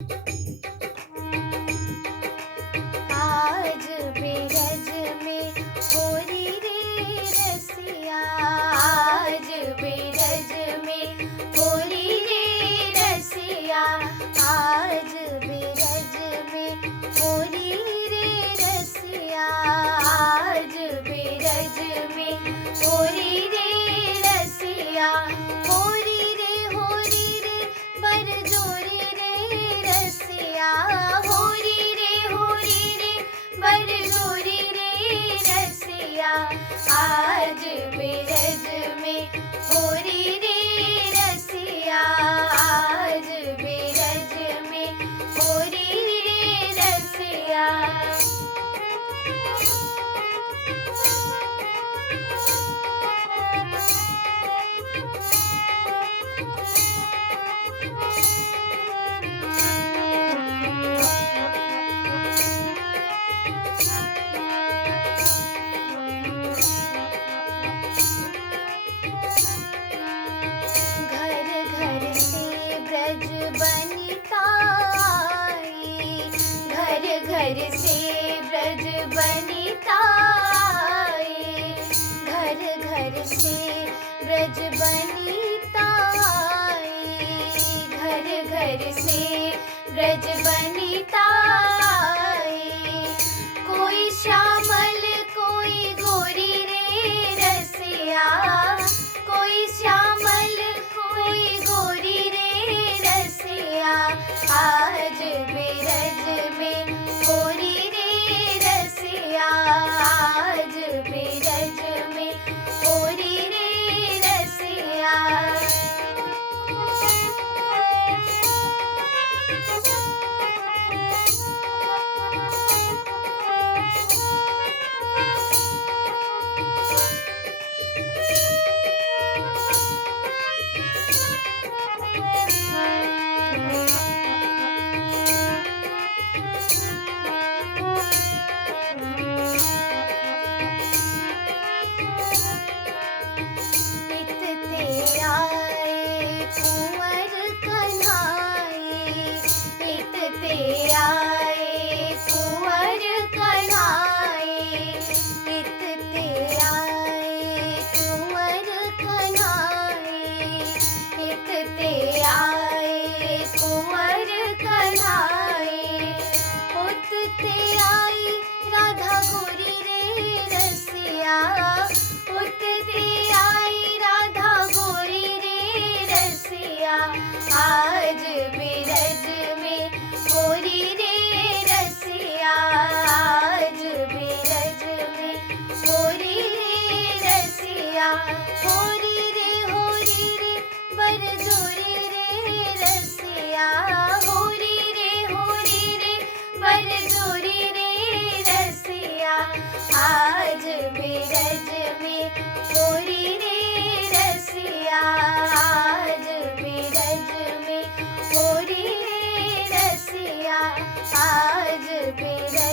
आज बेरज में होरी रे रसिया, आज बेरज में होरी रे रसिया, आज बेरज में होरी रे रसिया, आज बेरज में होरी रे रसिया, होरी रे बरजोरी रे रसिया, होरी रे बरजोरी रे रसिया, आज बेरज में होरी रे रसिया, आज बेरज में होरी रे रसिया। घर घर से ब्रज बनिता आई, घर घर से ब्रज बनिता आई, घर घर से ब्रज बनिता आई, घर घर से ब्रज बनिता आई, कोई श्यामल कोई गोरी रे रसिया, कोई श्यामल कोई गोरी रे रसिया, आज बेरज में होरी रे रसिया, आज बेरज में होरी रे रसिया। नित ते आए कुंवर कन्हाई, नित ते आए कुंवर कन्हाई, नित ते आए कुंवर कन्हाई, नित ते आए कुंवर कन्हाई, उत ते आई राधा गोरी रे रसिया, उत ते आई राधा गोरी रे रसिया, आज बेरज में होरी रे रसिया, आज बेरज में होरी रे रसिया, होरी रे बरजोरी रे रसिया, होरी रे बरजोरी रे रसिया, आज बेरज में होरी रे रसिया, आज बेरज में होरी रे रसिया, आज बेरज